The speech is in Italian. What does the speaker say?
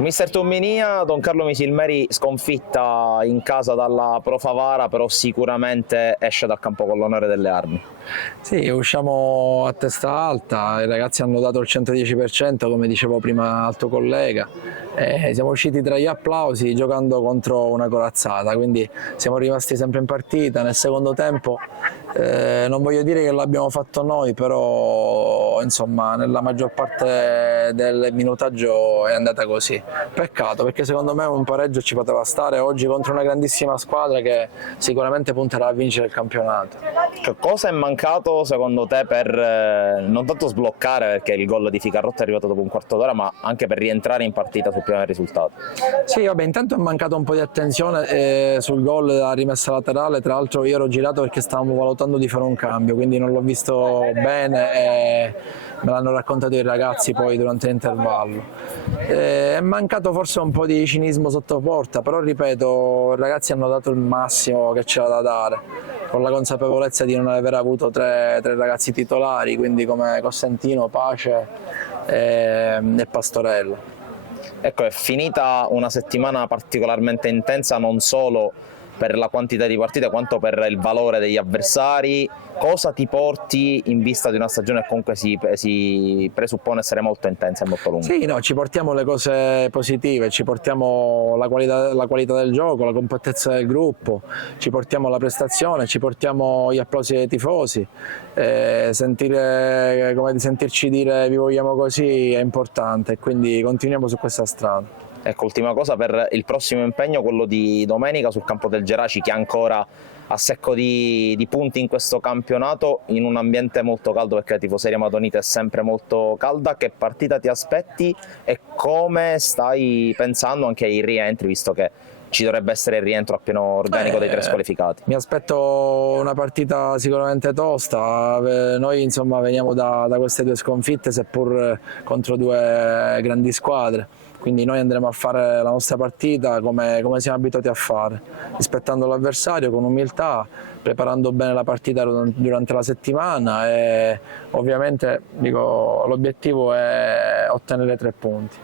Mister Tumminia, Don Carlo Misilmeri sconfitta in casa dalla Pro Favara, però sicuramente esce dal campo con l'onore delle armi. Sì, usciamo a testa alta, i ragazzi hanno dato il 110%, come dicevo prima al tuo collega, siamo usciti tra gli applausi giocando contro una corazzata, quindi siamo rimasti sempre in partita. Nel secondo tempo non voglio dire che l'abbiamo fatto noi, però insomma nella maggior parte del minutaggio è andata così. Peccato, perché secondo me un pareggio ci poteva stare oggi contro una grandissima squadra che sicuramente punterà a vincere il campionato. Che cosa è mancato secondo te per non tanto sbloccare, perché il gol di Ficarrotta è arrivato dopo un quarto d'ora, ma anche per rientrare in partita sul primo risultato? Sì, vabbè, intanto è mancato un po' di attenzione sul gol della rimessa laterale. Tra l'altro io ero girato perché stavamo valutando di fare un cambio, quindi non l'ho visto bene e me l'hanno raccontato i ragazzi poi durante l'intervallo. È mancato forse un po' di cinismo sotto porta, però ripeto, i ragazzi hanno dato il massimo che c'era da dare, con la consapevolezza di non aver avuto tre ragazzi titolari, quindi come Costantino, Pace e Pastorello. Ecco, è finita una settimana particolarmente intensa, non solo per la quantità di partite quanto per il valore degli avversari. Cosa ti porti in vista di una stagione che comunque si presuppone essere molto intensa e molto lunga? Sì, no, ci portiamo le cose positive, ci portiamo la qualità del gioco, la compattezza del gruppo, ci portiamo la prestazione, ci portiamo gli applausi dei tifosi. Sentirci dire vi vogliamo così è importante, quindi continuiamo su questa strada. Ecco, ultima cosa per il prossimo impegno, quello di domenica sul campo del Geraci, che è ancora a secco di punti in questo campionato, in un ambiente molto caldo, perché la tifoseria matonita è sempre molto calda. Che partita ti aspetti e come stai pensando anche ai rientri, visto che ci dovrebbe essere il rientro a pieno organico dei tre squalificati? Mi aspetto una partita sicuramente tosta. Noi insomma veniamo da queste due sconfitte, seppur contro due grandi squadre, quindi noi andremo a fare la nostra partita come siamo abituati a fare, rispettando l'avversario con umiltà, preparando bene la partita durante la settimana e ovviamente l'obiettivo è ottenere 3 punti.